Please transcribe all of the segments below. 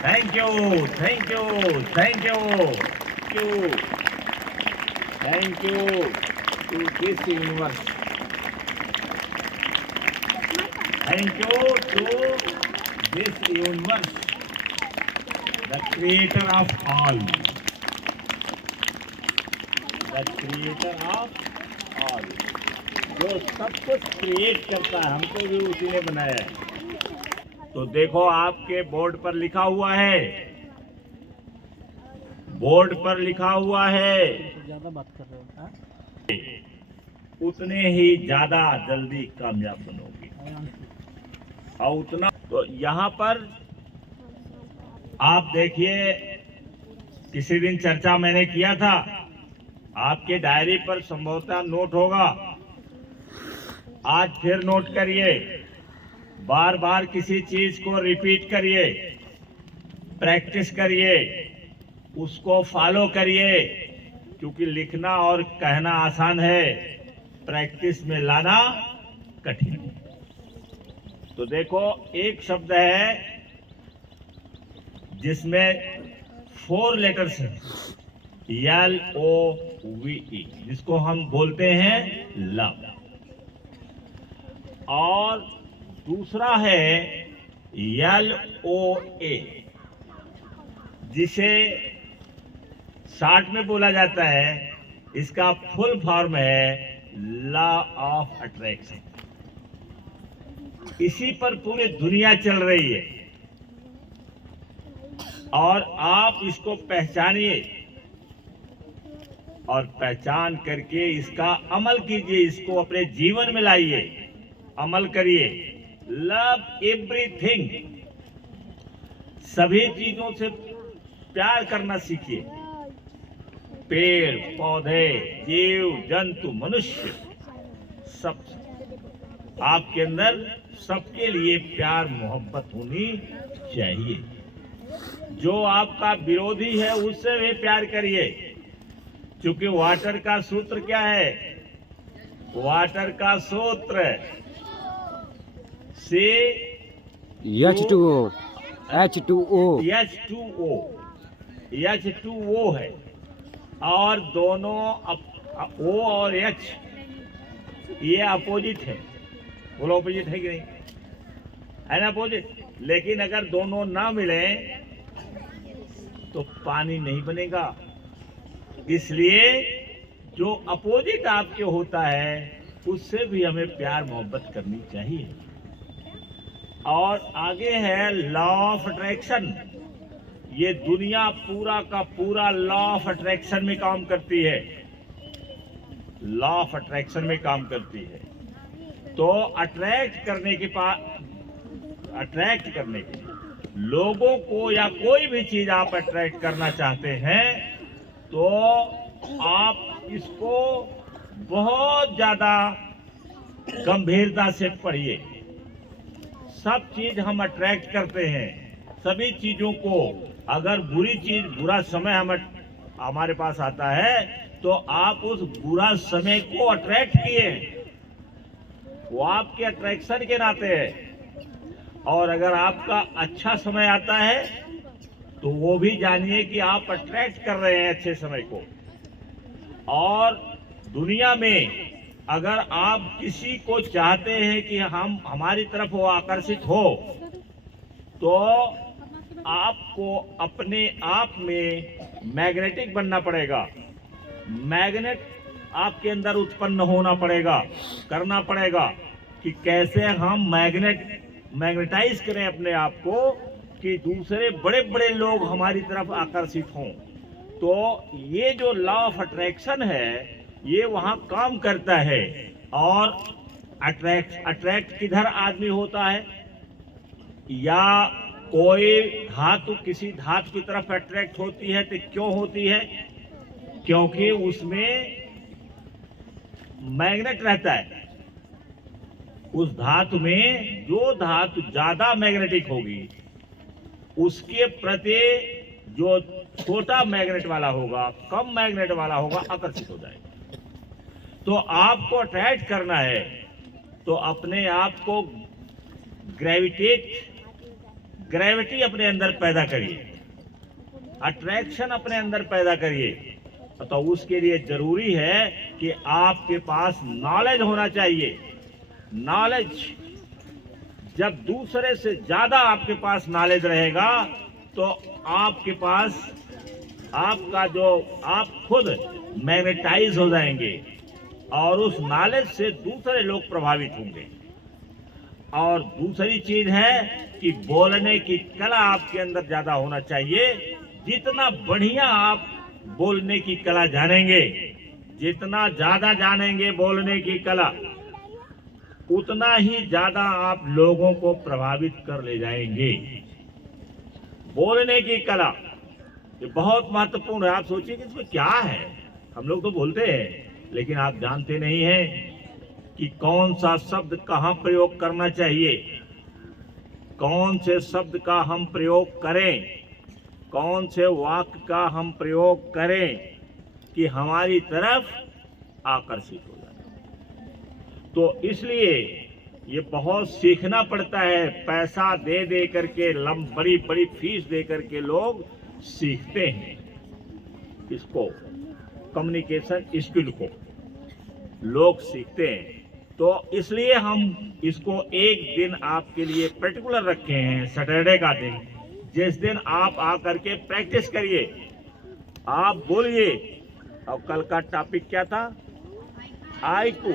Thank you, thank you, thank you, thank you to this universe. Thank you to this universe, the creator of all. The creator of all. जो सब कुछ create करता है, हमको भी उसी ने बनाया है। तो देखो आपके बोर्ड पर लिखा हुआ है, बोर्ड पर लिखा हुआ है, ज्यादा बात कर रहे हो उतने ही ज्यादा जल्दी कामयाब बनोगे। और उतना तो यहाँ पर आप देखिए, किसी दिन चर्चा मैंने किया था, आपके डायरी पर संभवतः नोट होगा। आज फिर नोट करिए, बार बार किसी चीज को रिपीट करिए, प्रैक्टिस करिए, उसको फॉलो करिए, क्योंकि लिखना और कहना आसान है, प्रैक्टिस में लाना कठिन है। तो देखो एक शब्द है जिसमें 4 लेटर्स हैं, LOVE, जिसको हम बोलते हैं लव। और दूसरा है LOA, जिसे शॉर्ट में बोला जाता है, इसका फुल फॉर्म है लॉ ऑफ अट्रैक्शन। इसी पर पूरी दुनिया चल रही है और आप इसको पहचानिए और पहचान करके इसका अमल कीजिए, इसको अपने जीवन में लाइए, अमल करिए। लव एवरीथिंग, सभी चीजों से प्यार करना सीखिए। पेड़ पौधे, जीव जंतु, मनुष्य, सब आपके अंदर सबके लिए प्यार मोहब्बत होनी चाहिए। जो आपका विरोधी है उससे भी प्यार करिए, क्योंकि वाटर का सूत्र क्या है? वाटर का सूत्र से H2O H2O है, और दोनों O और H ये अपोजिट है। बोलो अपोजिट है कि नहीं? है ना अपोजिट। लेकिन अगर दोनों ना मिले तो पानी नहीं बनेगा। इसलिए जो अपोजिट आपके होता है उससे भी हमें प्यार मोहब्बत करनी चाहिए। और आगे है लॉ ऑफ अट्रैक्शन। ये दुनिया पूरा का पूरा लॉ ऑफ अट्रैक्शन में काम करती है, लॉ ऑफ अट्रैक्शन में काम करती है। तो अट्रैक्ट करने के लिए लोगों को या कोई भी चीज आप अट्रैक्ट करना चाहते हैं तो आप इसको बहुत ज्यादा गंभीरता से पढ़िए। सब चीज हम अट्रैक्ट करते हैं, सभी चीजों को। अगर बुरी चीज, बुरा समय हमारे पास आता है तो आप उस बुरा समय को अट्रैक्ट किए, वो आपके अट्रैक्शन के नाते है। और अगर आपका अच्छा समय आता है तो वो भी जानिए कि आप अट्रैक्ट कर रहे हैं अच्छे समय को। और दुनिया में अगर आप किसी को चाहते हैं कि हम हमारी तरफ वो आकर्षित हो, तो आपको अपने आप में मैग्नेटिक बनना पड़ेगा। मैग्नेट आपके अंदर उत्पन्न होना पड़ेगा, करना पड़ेगा कि कैसे हम मैग्नेटाइज करें अपने आप को कि दूसरे बड़े बड़े लोग हमारी तरफ आकर्षित हों। तो ये जो लॉ ऑफ अट्रैक्शन है ये वहाँ काम करता है। और अट्रैक्ट किधर आदमी होता है? या कोई धातु किसी धातु की तरफ अट्रैक्ट होती है तो क्यों होती है? क्योंकि उसमें मैग्नेट रहता है। उस धातु में जो धातु ज्यादा मैग्नेटिक होगी उसके प्रति जो छोटा मैग्नेट वाला होगा, कम मैग्नेट वाला होगा, आकर्षित हो जाएगा। तो आपको अट्रैक्ट करना है तो अपने आप को ग्रेविटी अपने अंदर पैदा करिए, अट्रैक्शन अपने अंदर पैदा करिए। तो उसके लिए जरूरी है कि आपके पास नॉलेज होना चाहिए। नॉलेज, जब दूसरे से ज्यादा आपके पास नॉलेज रहेगा तो आपके पास आपका जो आप खुद मैग्नेटाइज हो जाएंगे और उस नॉलेज से दूसरे लोग प्रभावित होंगे। और दूसरी चीज है कि बोलने की कला आपके अंदर ज्यादा होना चाहिए। जितना बढ़िया आप बोलने की कला जानेंगे, जितना ज्यादा जानेंगे बोलने की कला, उतना ही ज्यादा आप लोगों को प्रभावित कर ले जाएंगे। बोलने की कला ये बहुत महत्वपूर्ण है। आप सोचिए कि इसमें क्या है। हम लोग तो बोलते हैं लेकिन आप जानते नहीं हैं कि कौन सा शब्द कहाँ प्रयोग करना चाहिए, कौन से शब्द का हम प्रयोग करें, कौन से वाक्य का हम प्रयोग करें कि हमारी तरफ आकर्षित हो जाए। तो इसलिए ये बहुत सीखना पड़ता है। पैसा दे दे करके, बड़ी बड़ी फीस दे करके लोग सीखते हैं इसको, कम्युनिकेशन स्किल को लोग सीखते हैं। तो इसलिए हम इसको एक दिन आपके लिए पर्टिकुलर रखे हैं, सैटरडे का दिन, जिस दिन आप आकर के प्रैक्टिस करिए, आप बोलिए। और कल का टॉपिक क्या था? आईक्यू,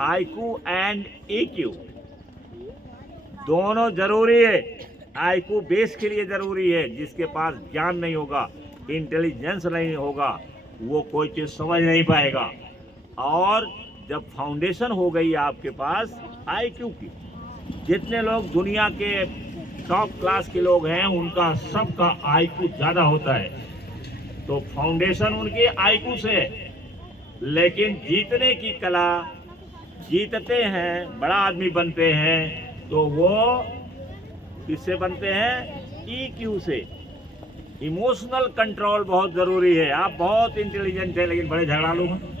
आईक्यू एंड ईक्यू दोनों जरूरी है। आईक्यू बेस के लिए जरूरी है। जिसके पास ज्ञान नहीं होगा, इंटेलिजेंस नहीं होगा, वो कोई चीज समझ नहीं पाएगा। और जब फाउंडेशन हो गई आपके पास आईक्यू की, जितने लोग दुनिया के टॉप क्लास के लोग हैं उनका सबका आईक्यू ज्यादा होता है। तो फाउंडेशन उनके आईक्यू से है। लेकिन जीतने की कला, जीतते हैं, बड़ा आदमी बनते हैं तो वो किससे बनते हैं? ईक्यू से। इमोशनल कंट्रोल बहुत जरूरी है। आप बहुत इंटेलिजेंट हैं लेकिन बड़े झगड़ालू हैं।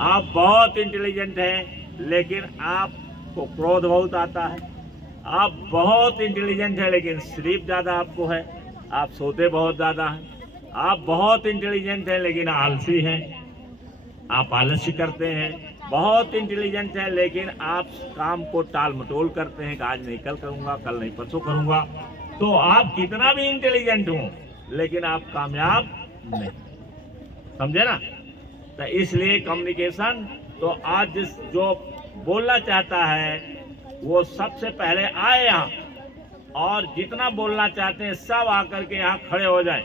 आप बहुत इंटेलिजेंट हैं लेकिन आपको क्रोध बहुत आता है। आप बहुत इंटेलिजेंट हैं लेकिन स्लीप ज्यादा आपको है, आप सोते बहुत ज्यादा हैं। आप बहुत इंटेलिजेंट हैं लेकिन आलसी हैं, आप आलस्य करते हैं। बहुत इंटेलिजेंट है लेकिन आप काम को टाल मटोल करते हैं कि आज नहीं कल करूंगा, कल नहीं परसों करूंगा। तो आप कितना भी इंटेलिजेंट हो लेकिन आप कामयाब नहीं, समझे ना? तो इसलिए कम्युनिकेशन, तो आज जो बोलना चाहता है वो सबसे पहले आए यहाँ, और जितना बोलना चाहते हैं सब आकर के यहाँ खड़े हो जाएं।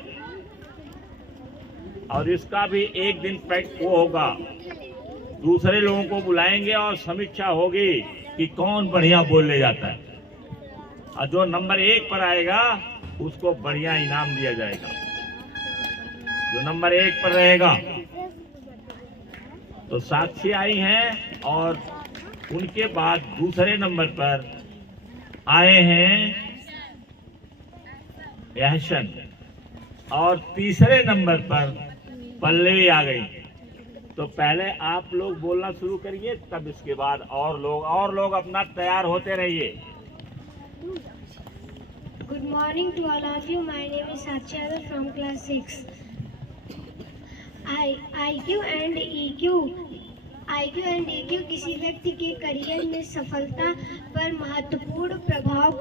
और इसका भी एक दिन वो होगा, दूसरे लोगों को बुलाएंगे और समीक्षा होगी कि कौन बढ़िया बोलने जाता है, और जो नंबर 1 पर आएगा उसको बढ़िया इनाम दिया जाएगा। जो नंबर 1 पर रहेगा। तो साक्षी आई हैं और उनके बाद दूसरे नंबर पर आए हैं यहसन, और तीसरे नंबर पर पल्लवी आ गई। तो पहले आप लोग बोलना शुरू करिए, तब इसके बाद और लोग अपना तैयार होते रहिए। Good morning to all of you. My name is Sakshi from class 6. IQ and EQ किसी व्यक्ति के करियर में सफलता पर महत्वपूर्ण प्रभाव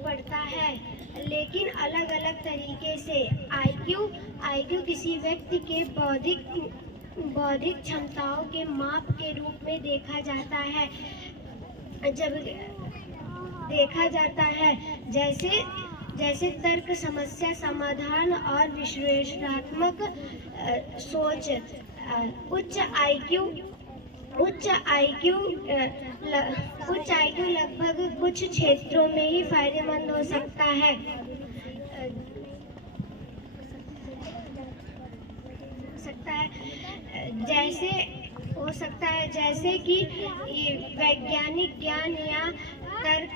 पड़ता है, लेकिन अलग अलग तरीके से। IQ किसी व्यक्ति के बौद्धिक क्षमताओं के माप के रूप में देखा जाता है, जैसे तर्क, समस्या समाधान और विश्लेषणात्मक सोच। उच्च IQ लगभग कुछ क्षेत्रों में ही फायदेमंद हो सकता है, जैसे कि वैज्ञानिक ज्ञान या तर्क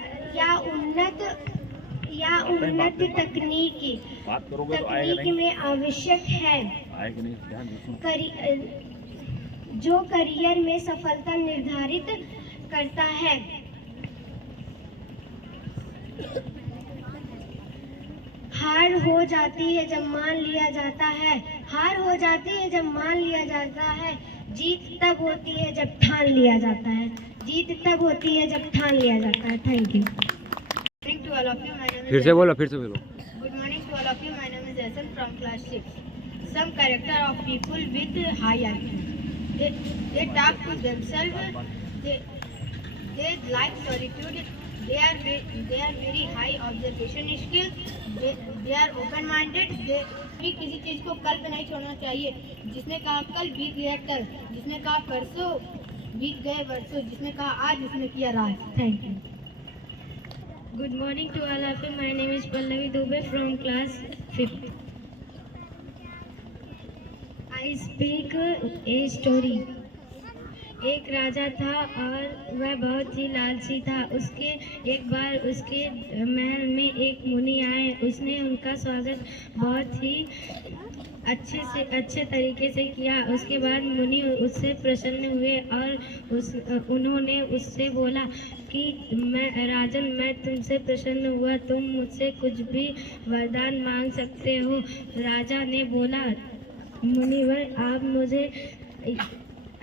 या उन्नत तकनीकी में आवश्यक है, जो करियर में सफलता निर्धारित करता है। हार हो जाती है जब मान लिया जाता है, हार हो जाती है जब मान लिया जाता है, जीत तब होती है जब ठान लिया जाता है, जीत तब होती है जब ठान लिया जाता है। Thank you. फिर से बोलो Good morning to all of you. My name is Jason from class 6. Some character of people with high IQ. They talk to themselves. They like solitude. They are very high observation skill. They are open-minded. भी किसी चीज को कल पे नहीं छोड़ना चाहिए। जिसने कहा कल बीत गया कल, जिसने कहा परसों बीत गए वर्षों, जिसने कहा आज उसने किया रात। Thank you. Good morning to all of you. My name is Pallavi Dubey from class 5th. I speak a story. एक राजा था और वह बहुत ही लालची था। एक बार उसके महल में एक मुनि आए। उसने उनका स्वागत बहुत ही अच्छे तरीके से किया। उसके बाद मुनि उससे प्रसन्न हुए और उन्होंने उससे बोला कि राजन, मैं तुमसे प्रसन्न हुआ, तुम मुझसे कुछ भी वरदान मांग सकते हो। राजा ने बोला, मुनिवर, आप मुझे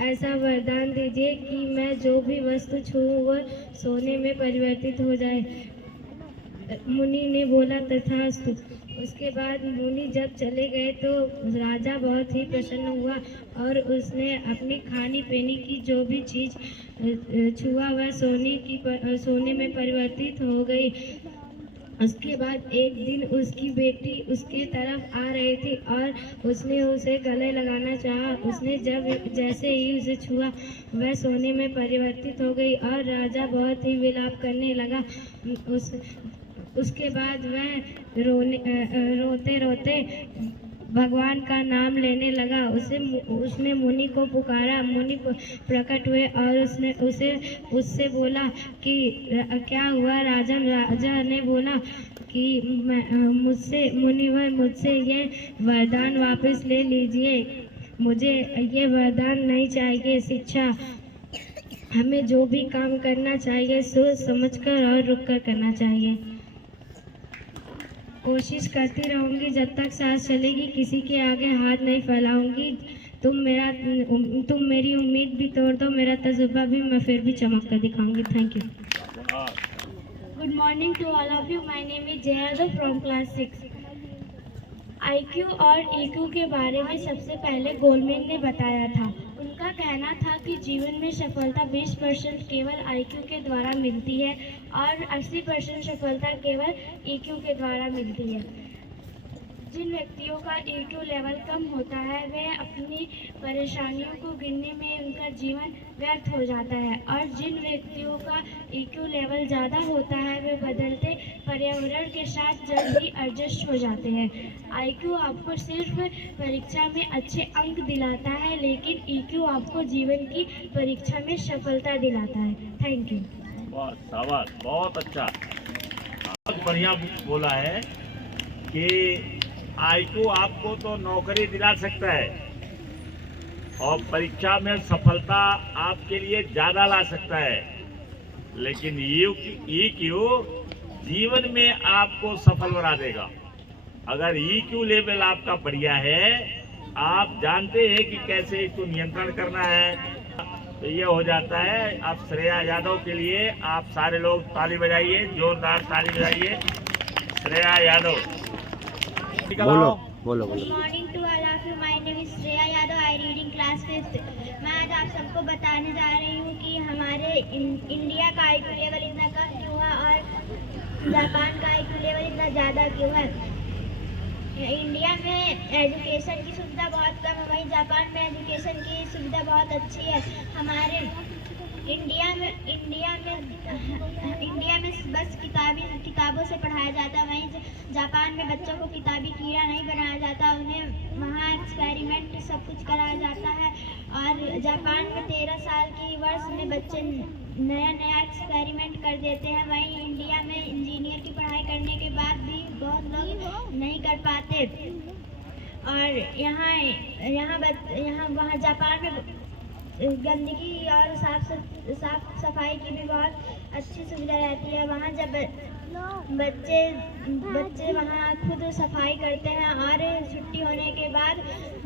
ऐसा वरदान दीजिए कि मैं जो भी वस्तु छूऊं वह सोने में परिवर्तित हो जाए। मुनि ने बोला, तथास्तु। उसके बाद मुनि जब चले गए तो राजा बहुत ही प्रसन्न हुआ और उसने अपनी खानी पीने की जो भी चीज़ छुआ वह सोने में परिवर्तित हो गई। उसके बाद एक दिन उसकी बेटी उसके तरफ आ रही थी और उसने उसे गले लगाना चाहा। उसने जैसे ही उसे छुआ वह सोने में परिवर्तित हो गई और राजा बहुत ही विलाप करने लगा। उसके बाद वह रोते रोते भगवान का नाम लेने लगा। उसने मुनि को पुकारा। मुनि प्रकट हुए और उससे बोला कि क्या हुआ राजन। राजा ने बोला कि मुनिवर, मुझसे ये वरदान वापस ले लीजिए। मुझे ये वरदान नहीं चाहिए। शिक्षा, हमें जो भी काम करना चाहिए सोच समझकर और रुककर करना चाहिए। कोशिश करती रहूंगी जब तक सांस चलेगी, किसी के आगे हाथ नहीं फैलाऊंगी। तुम मेरी उम्मीद भी तोड़ दो, मेरा तजुर्बा भी, मैं फिर भी चमक कर दिखाऊंगी। Thank you. Good morning to all of you. My name is Jayadav from class 6। IQ और EQ के बारे में सबसे पहले गोलमैन ने बताया था। उनका कहना था कि जीवन में सफलता 20% केवल IQ के द्वारा मिलती है और 80% सफलता केवल EQ के द्वारा मिलती है। जिन व्यक्तियों का EQ लेवल कम होता है वे अपनी परेशानियों को गिनने में उनका जीवन व्यर्थ हो जाता है और जिन व्यक्तियों का EQ लेवल ज़्यादा होता है वे बदलते पर्यावरण के साथ जल्दी एडजस्ट हो जाते हैं। IQ आपको सिर्फ परीक्षा में अच्छे अंक दिलाता है, लेकिन EQ आपको जीवन की परीक्षा में सफलता दिलाता है। Thank you. शाबाश, बहुत अच्छा, बहुत बढ़िया बोला है कि IQ आपको तो नौकरी दिला सकता है और परीक्षा में सफलता आपके लिए ज़्यादा ला सकता है, लेकिन EQ जीवन में आपको सफल बना देगा। अगर EQ लेवल आपका बढ़िया है, आप जानते हैं कि कैसे इसको नियंत्रण करना है, तो ये हो जाता है। आप श्रेया यादव के लिए आप सारे लोग ताली बजाइए, जोरदार ताली बजाइए। श्रेया यादव, बोलो। Good morning to all of you. My name is Shreya Yadav. I reading class 5th। मैं आज आप सबको बताने जा रही हूँ कि हमारे इंडिया का IQ लेवल इतना कम क्यों है और जापान का IQ लेवल इतना ज़्यादा क्यों है। इंडिया में एजुकेशन की सुविधा बहुत कम है, वहीं जापान में एजुकेशन की सुविधा बहुत अच्छी है। हमारे इंडिया में बस किताबों से पढ़ाया जाता है, वहीं जापान में बच्चों को किताबी कीड़ा नहीं बनाया जाता, उन्हें वहाँ एक्सपेरिमेंट सब कुछ कराया जाता है। और जापान में 13 साल की वर्ष में बच्चे नया एक्सपेरिमेंट कर देते हैं, वहीं इंडिया में इंजीनियर की पढ़ाई करने के बाद भी बहुत लोग नहीं कर पाते। और वहाँ जापान में गंदगी और साफ सफाई की भी बहुत अच्छी सुविधा रहती है। वहाँ जब बच्चे वहाँ खुद सफाई करते हैं और छुट्टी होने के बाद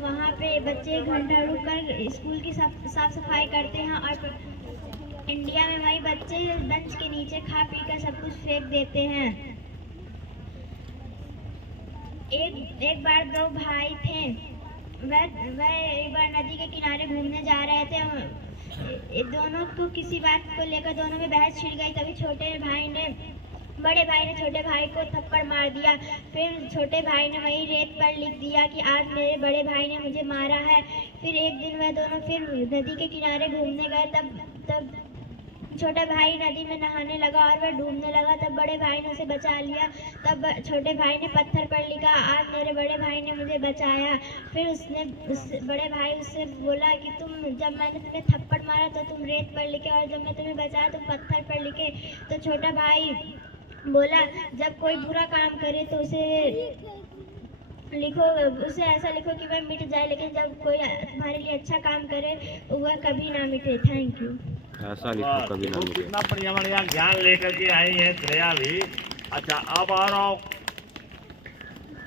वहाँ पे बच्चे 1 घंटा रुक कर स्कूल की साफ सफाई करते हैं। और इंडिया में वही बच्चे बेंच के नीचे खा पी कर सब कुछ फेंक देते हैं। एक बार 2 भाई थे, वह एक बार नदी के किनारे घूमने जा रहे थे। दोनों को किसी बात को लेकर दोनों में बहस छिड़ गई। तभी बड़े भाई ने छोटे भाई को थप्पड़ मार दिया। फिर छोटे भाई ने वही रेत पर लिख दिया कि आज मेरे बड़े भाई ने मुझे मारा है। फिर एक दिन वह दोनों फिर नदी के किनारे घूमने गए। तब छोटा भाई नदी में नहाने लगा और वह डूबने लगा। तब बड़े भाई ने उसे बचा लिया। तब छोटे भाई ने पत्थर पर लिखा, आज मेरे बड़े भाई ने मुझे बचाया। फिर बड़े भाई उससे बोला कि जब मैंने तुम्हें थप्पड़ मारा तो तुम रेत पर लिखे और जब मैं तुम्हें बचाया तुम पत्थर पर लिखे। तो छोटा भाई बोला, जब कोई बुरा काम करे तो उसे ऐसा लिखो कि वह मिट जाए, लेकिन जब कोई तुम्हारे लिए अच्छा काम करे वह कभी ना मिटे। Thank you. ऐसा लिखो कभी ना मिटे। कितना बढ़िया ज्ञान लेकर के आई है श्रेया भी। अच्छा, अब आ रहा हूँ,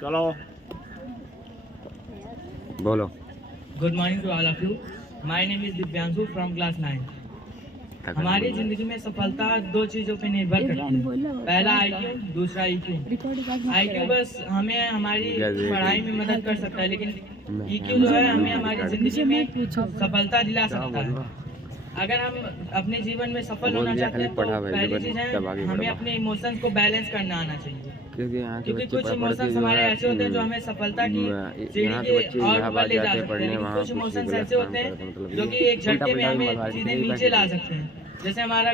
चलो बोलो। Good morning to all of you. My name is Divyanshu from class 9। हमारी जिंदगी में सफलता 2 चीजों पे निर्भर करती है। पहला IQ, दूसरा EQ। IQ बस हमें हमारी पढ़ाई में मदद कर सकता है, लेकिन EQ जो है हमें हमारी जिंदगी में सफलता दिला सकता है। अगर हम अपने जीवन में सफल होना चाहते हैं तो पहली चीज है हमें अपने इमोशंस को बैलेंस करना आना चाहिए। क्योंकि कुछ इमोशंस हमारे ऐसे होते हैं जो हमें सफलता की सीढ़ी के और ऊपर ले जा सकते हैं, लेकिन कुछ इमोशंस ऐसे होते हैं जो कि एक झटके में हमें सीधे नीचे ला सकते हैं। जैसे हमारा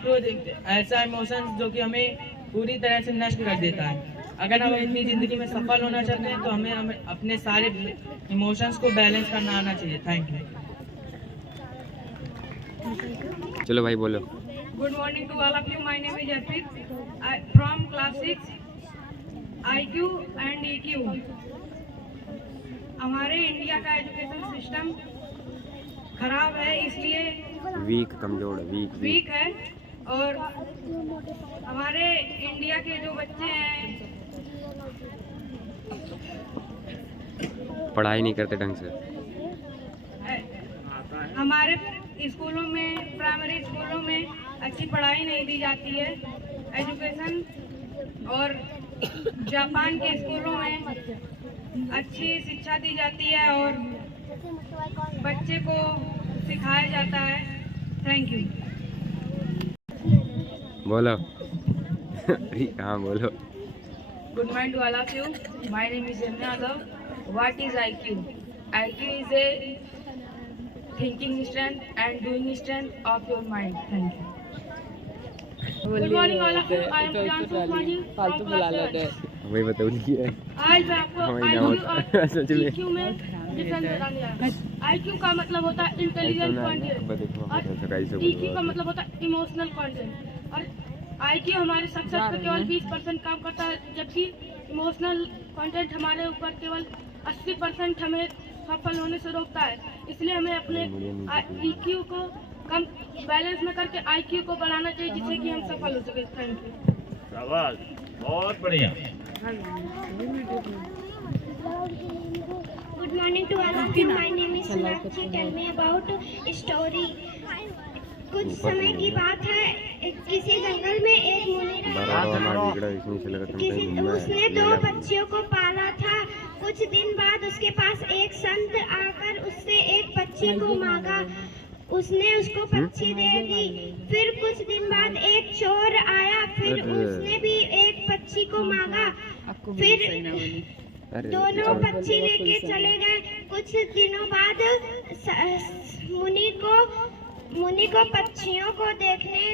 क्रोध एक ऐसा इमोशंस जो कि हमें पूरी तरह से नष्ट कर देता है। अगर हम अपनी जिंदगी में सफल होना चाहते हैं तो हमें अपने सारे इमोशंस को बैलेंस करना आना चाहिए। Thank you. चलो भाई बोलो। Good morning to all of you. My name is Arpit. From class 6. IQ and EQ. हमारे इंडिया का एजुकेशन सिस्टम खराब है, इसलिए वीक है। और हमारे इंडिया के जो बच्चे हैं पढ़ाई नहीं करते ढंग से। हमारे स्कूलों में, प्राइमरी स्कूलों में अच्छी पढ़ाई नहीं दी जाती है एजुकेशन। और जापान के स्कूलों में अच्छी शिक्षा दी जाती है और बच्चे को सिखाया जाता है। Thank you. बोलो। हाँ बोलो। Good morning to all of you. My name is Jamna Yadav. What is IQ? IQ is a thinking strength and doing strength of your mind. Thank you. Good morning all of you. I am Priyanshu Kumari from class 7. वही बताओ है। आज मैं आपको IQ और EQ में difference बताने जा रहा हूँ। IQ का मतलब होता है इंटेलिजेंट क्वांटिटी और EQ का मतलब होता है इमोशनल क्वांटिटी। और IQ हमारे सक्सेस पर केवल 20% काम करता है, जबकि इमोशनल कंटेंट हमारे ऊपर केवल 80% हमें सफल होने से रोकता है। इसलिए हमें अपने EQ को कम बैलेंस में करके IQ को बढ़ाना चाहिए, जिससे कि हम सफल हो सके। Thank you. शाबाश, बहुत बढ़िया। Good morning to all of you. My name is Sonakshi. Tell me about story. कुछ समय की बात है, किसी जंगल में एक मुनि उसने 2 पक्षियों को पाला था। कुछ दिन बाद उसके पास एक संत आकर उससे एक पक्षी को मांगा। उसने उसको पक्षी दे दी। फिर कुछ दिन बाद एक चोर आया, फिर उसने भी एक पक्षी को मांगा। फिर दोनों पक्षी लेके चले गए। कुछ दिनों बाद मुनि को पक्षियों को देखने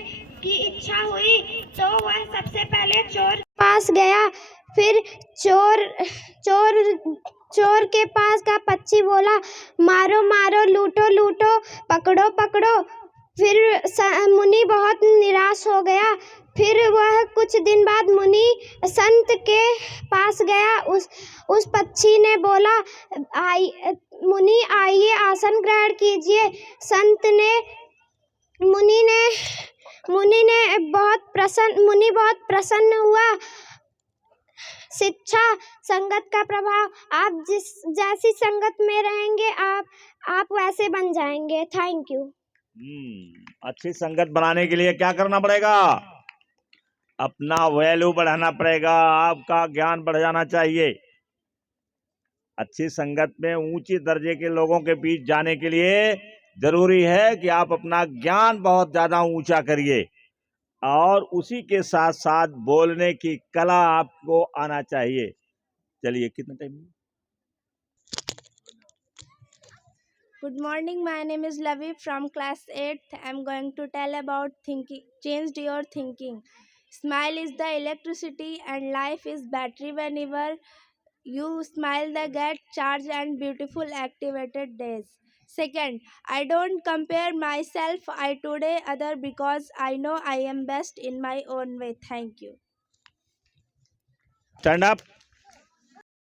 की इच्छा हुई, तो वह सबसे पहले चोर के पास गया। फिर चोर के पास का पक्षी बोला, मारो मारो, लूटो लूटो, पकड़ो पकड़ो। फिर मुनि बहुत निराश हो गया। फिर वह कुछ दिन बाद मुनि संत के पास गया। उस पक्षी ने बोला, मुनि आइए, आसन ग्रहण कीजिए। मुनि बहुत प्रसन्न हुआ। शिक्षा संगत का प्रभाव। आप जैसी संगत में रहेंगे आप वैसे बन जाएंगे। Thank you. अच्छी संगत बनाने के लिए क्या करना पड़ेगा? अपना वैल्यू बढ़ाना पड़ेगा, आपका ज्ञान बढ़ जाना चाहिए। अच्छी संगत में ऊंची दर्जे के लोगों के बीच जाने के लिए जरूरी है कि आप अपना ज्ञान बहुत ज्यादा ऊंचा करिए और उसी के साथ साथ बोलने की कला आपको आना चाहिए। चलिए, कितना time? Good morning, my name is Lavi from class 8th. I am going to tell about thinking. Changed your thinking. Smile is the electricity and life is battery. Whenever you smile, they get charged and beautiful activated days. Second, I don't compare myself today other because I know I am best in my own way. Thank you. Stand up.